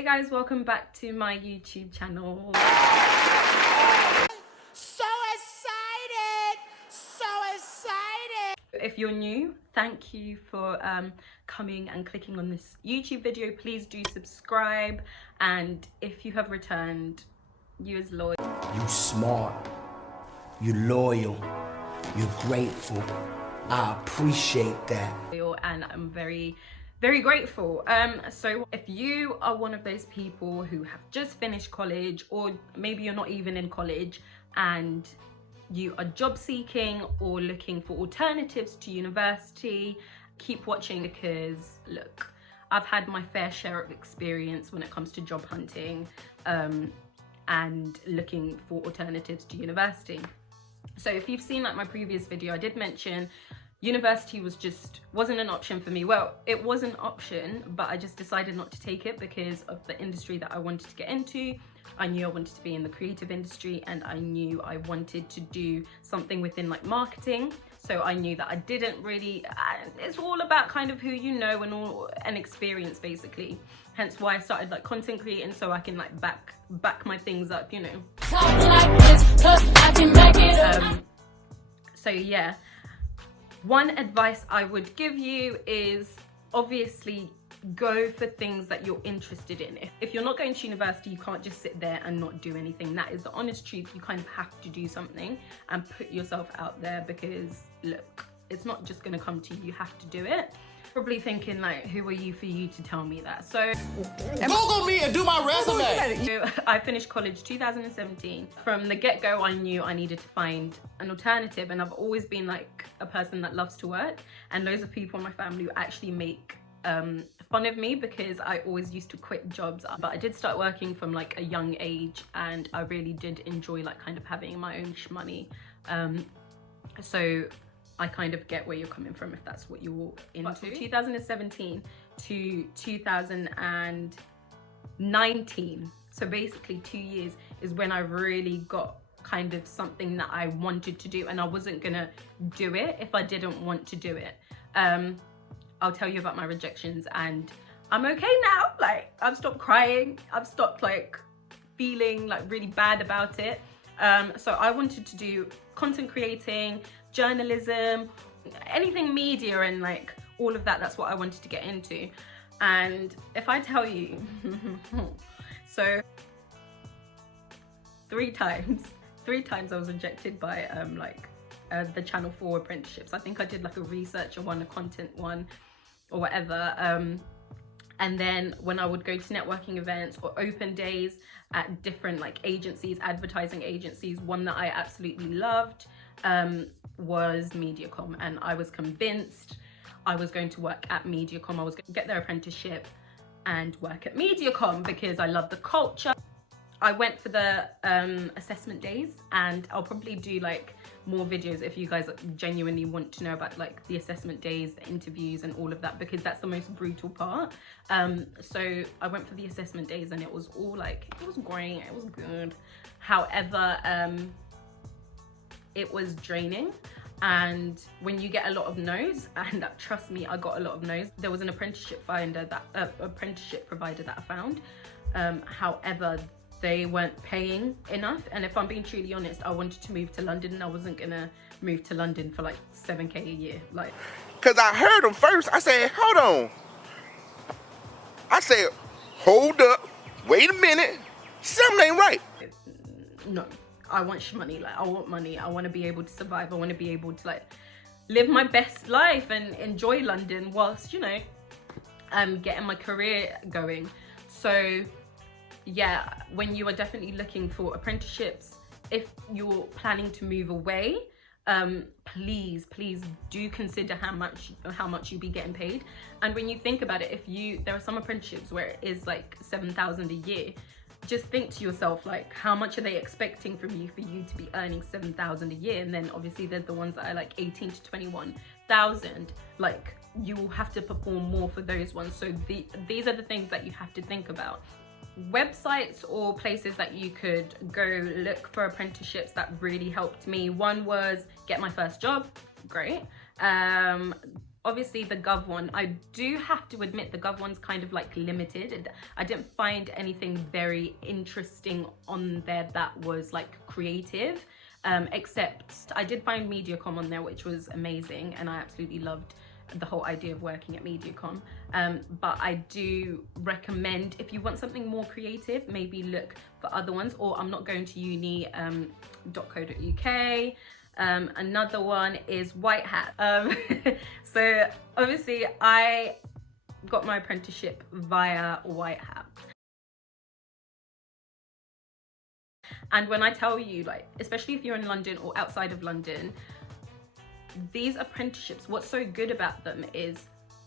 Hey guys, welcome back to my YouTube channel. So excited! So excited! If you're new, thank you for coming and clicking on this YouTube video. Please do subscribe, and if you have returned, you as loyal. You smart, you loyal, you're grateful. I appreciate that. And I'm very grateful. So if you are one of those people who have just finished college, or maybe you're not even in college and you are job seeking or looking for alternatives to university, keep watching, because look, I've had my fair share of experience when it comes to job hunting and looking for alternatives to university. So if you've seen like my previous video, I did mention university wasn't an option for me. Well, it was an option, but I just decided not to take it because of the industry that I wanted to get into. I knew I wanted to be in the creative industry, and I knew I wanted to do something within like marketing. So I knew that I didn't really, it's all about kind of who you know and experience basically. Hence why I started like content creating, so I can like back my things up, you know. So yeah. One advice I would give you is obviously go for things that you're interested in. If you're not going to university, you can't just sit there and not do anything. That is the honest truth. You kind of have to do something and put yourself out there, because look, it's not just going to come to you. You have to do it. Probably thinking like, who are you for you to tell me that? So Google me and do my resume. I finished college 2017. From the get-go, I knew I needed to find an alternative, and I've always been like a person that loves to work, and loads of people in my family actually make fun of me because I always used to quit jobs. But I did start working from like a young age, and I really did enjoy like kind of having my own money. So I kind of get where you're coming from if that's what you're into. But from 2017 to 2019, so basically 2 years, is when I really got kind of something that I wanted to do, and I wasn't gonna do it if I didn't want to do it. I'll tell you about my rejections, and I'm okay now. Like, I've stopped crying, I've stopped like feeling like really bad about it. So I wanted to do content creating, journalism, anything media, and like all of that. That's what I wanted to get into. And if I tell you, so three times I was rejected by the channel for apprenticeships. I think I did like a researcher one, a content one, or whatever. And then when I would go to networking events or open days at different like agencies, advertising agencies, one that I absolutely loved was Mediacom, and I was convinced I was going to work at Mediacom. I was going to get their apprenticeship and work at Mediacom because I love the culture. I went for the assessment days, and I'll probably do like more videos if you guys genuinely want to know about like the assessment days, the interviews and all of that, because that's the most brutal part. So I went for the assessment days, and it was all like, it was great, it was good. However, it was draining. And when you get a lot of no's, and trust me, I got a lot of no's. There was an apprenticeship provider that I found. However, they weren't paying enough, and if I'm being truly honest, I wanted to move to London, and I wasn't gonna move to London for like 7K a year. Like, cause I heard them first. I said, hold on. I said, hold up, wait a minute, something ain't right. No, I want money. Like, I want money. I want to be able to survive. I want to be able to like live my best life and enjoy London whilst, you know, getting my career going. So yeah, when you are definitely looking for apprenticeships, if you're planning to move away, please do consider how much you'll be getting paid. And when you think about it, there are some apprenticeships where it is like 7,000 a year. Just think to yourself, like, how much are they expecting from you for you to be earning 7,000 a year? And then obviously there's the ones that are like 18 to 21,000. Like, you will have to perform more for those ones. So these are the things that you have to think about. Websites or places that you could go look for apprenticeships that really helped me. One was Get My First Job, great. Obviously the Gov one, I do have to admit the Gov one's kind of like limited. I didn't find anything very interesting on there that was like creative, except I did find MediaCom on there, which was amazing, and I absolutely loved the whole idea of working at MediaCom. But I do recommend, if you want something more creative, maybe look for other ones, or I'm not going to uni.co.uk. Another one is White Hat. So obviously I got my apprenticeship via White Hat. And when I tell you, like, especially if you're in London or outside of London, these apprenticeships, what's so good about them is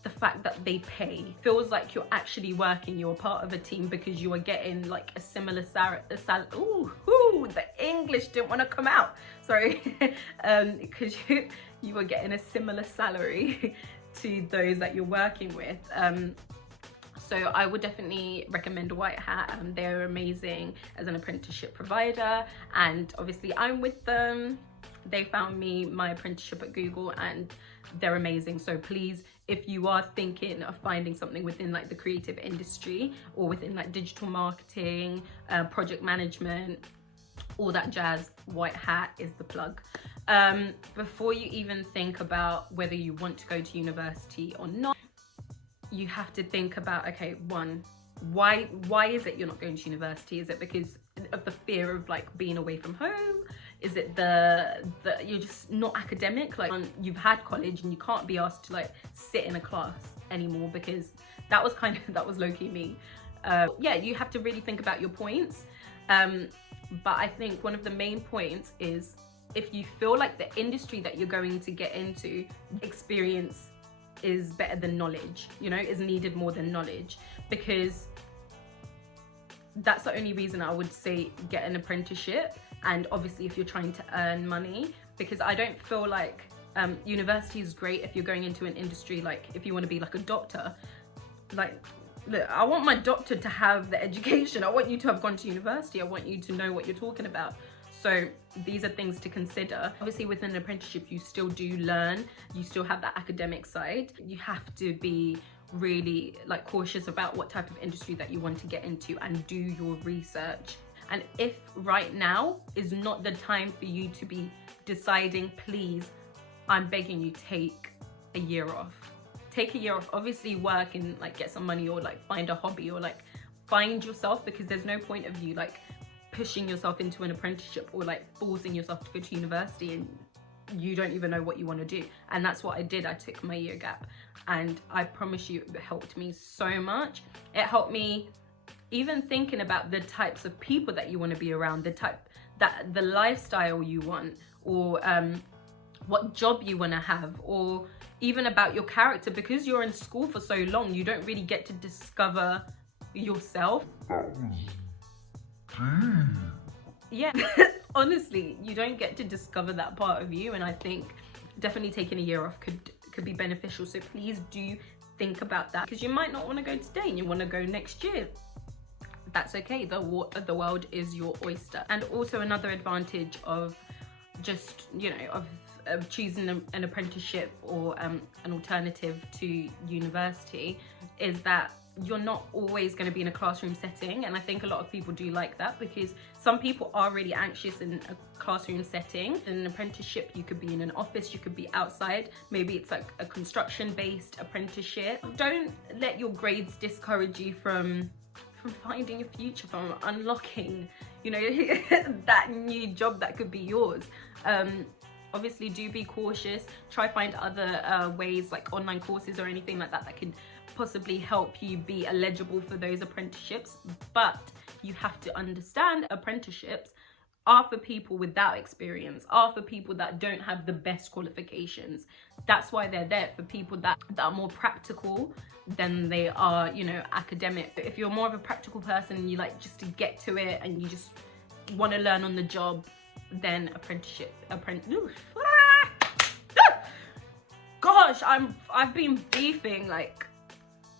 the fact that they pay. Feels like you're actually working, you're part of a team, because you are getting like a similar the English didn't want to come out, sorry. Because you are getting a similar salary to those that you're working with. So I would definitely recommend White Hat. They're amazing as an apprenticeship provider, and obviously I'm with them. They found me my apprenticeship at Google, and they're amazing. So please, if you are thinking of finding something within like the creative industry, or within like digital marketing, project management, all that jazz, White Hat is the plug. Before you even think about whether you want to go to university or not, you have to think about, okay, one, why is it you're not going to university? Is it because of the fear of like being away from home? Is it the you're just not academic? Like, you've had college and you can't be asked to like sit in a class anymore, because that was low-key me. Yeah, you have to really think about your points. But I think one of the main points is, if you feel like the industry that you're going to get into, experience is better than knowledge, you know, is needed more than knowledge, because that's the only reason I would say get an apprenticeship. And obviously if you're trying to earn money, because I don't feel like university is great if you're going into an industry, like if you want to be like a doctor. Like, look, I want my doctor to have the education. I want you to have gone to university. I want you to know what you're talking about. So these are things to consider. Obviously within an apprenticeship, you still do learn, you still have that academic side. You have to be really like cautious about what type of industry that you want to get into, and do your research. And if right now is not the time for you to be deciding, please, I'm begging you, take a year off. Take a year off, obviously work and like get some money, or like find a hobby, or like find yourself, because there's no point of you like pushing yourself into an apprenticeship or like forcing yourself to go to university and you don't even know what you want to do. And that's what I did. I took my year gap, and I promise you it helped me so much. It helped me even thinking about the types of people that you want to be around, the lifestyle you want, or what job you want to have, or even about your character, because you're in school for so long, you don't really get to discover yourself. Yeah, honestly, you don't get to discover that part of you, and I think definitely taking a year off could be beneficial. So please do think about that, because you might not want to go today and you want to go next year. That's okay. The world is your oyster. And also another advantage of just, you know, of choosing an apprenticeship or an alternative to university is that you're not always going to be in a classroom setting. And I think a lot of people do like that, because some people are really anxious in a classroom setting. In an apprenticeship, you could be in an office, you could be outside. Maybe it's like a construction-based apprenticeship. Don't let your grades discourage you from finding a future, from unlocking, you know, that new job that could be yours. Obviously do be cautious. Try find other ways, like online courses or anything like that, that can possibly help you be eligible for those apprenticeships. But you have to understand, apprenticeships are for people without experience, are for people that don't have the best qualifications. That's why they're there, for people that are more practical than they are, you know, academic. If you're more of a practical person and you like just to get to it and you just want to learn on the job, then gosh, I've been beefing like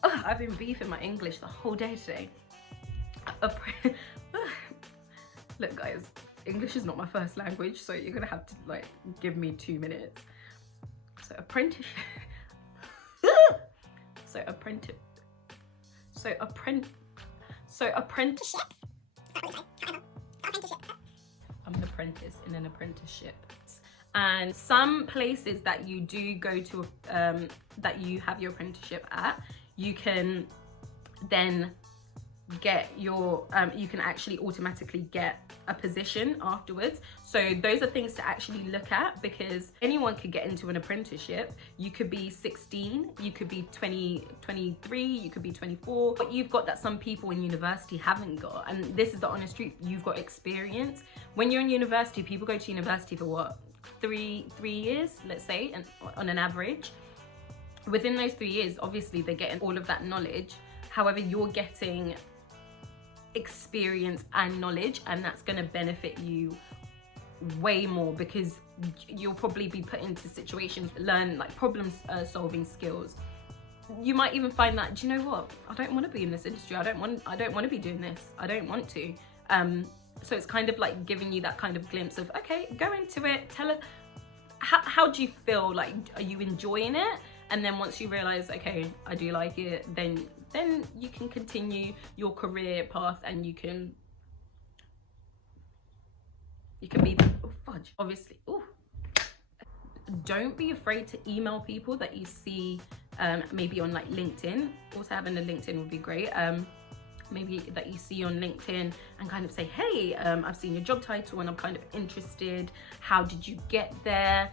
I've been beefing my English the whole day today. Look guys, English is not my first language, so you're gonna have to like give me 2 minutes. So apprenticeship So apprenticeship. I'm an apprentice in an apprenticeship. And some places that you do go to, that you have your apprenticeship at, you can then get your, you can actually automatically get a position afterwards. So those are things to actually look at, because anyone could get into an apprenticeship. You could be 16, you could be 23, you could be 24. But you've got that some people in university haven't got, and this is the honest truth, you've got experience. When you're in university, people go to university for what? 3 years, let's say, and on an average. Within those 3 years, obviously they're getting all of that knowledge. However, you're getting experience and knowledge, and that's going to benefit you way more, because you'll probably be put into situations, learn like problem solving skills. You might even find that, do you know what, I don't want to be in this industry, I don't want to be doing this, I don't want to. So it's kind of like giving you that kind of glimpse of, okay, go into it, tell it, how do you feel, like, are you enjoying it? And then once you realize, okay, I do like it, then you can continue your career path, and you can be, oh fudge, obviously. Ooh. Don't be afraid to email people that you see maybe on like LinkedIn. Also having a LinkedIn would be great. Maybe that you see on LinkedIn, and kind of say, hey, I've seen your job title and I'm kind of interested. How did you get there?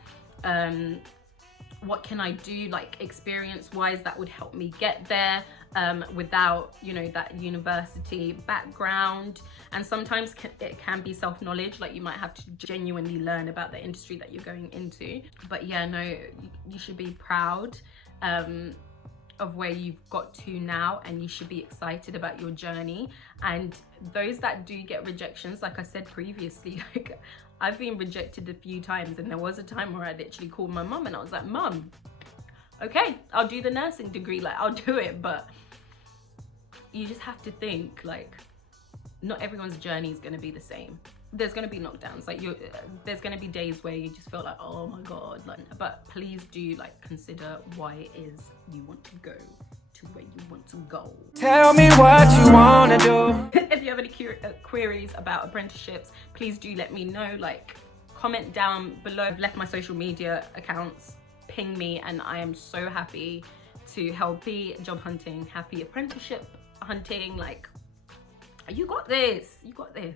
What can I do, like experience wise, that would help me get there without, you know, that university background. And sometimes it can be self-knowledge, like you might have to genuinely learn about the industry that you're going into. But yeah, no, you should be proud of where you've got to now, and you should be excited about your journey. And those that do get rejections, like I said previously, like I've been rejected a few times, and there was a time where I literally called my mum and I was like, Mum, okay, I'll do the nursing degree, like I'll do it. But you just have to think, like, not everyone's journey is going to be the same. There's going to be knockdowns, like there's going to be days where you just feel like, oh my god, like, but please do like consider why it is you want to go to where you want to go. Tell me what you wanna do. If you have any queries about apprenticeships, please do let me know. Like, comment down below. I've left my social media accounts, ping me, and I am so happy to help. Happy job hunting, happy apprenticeship hunting. Like, you got this, you got this.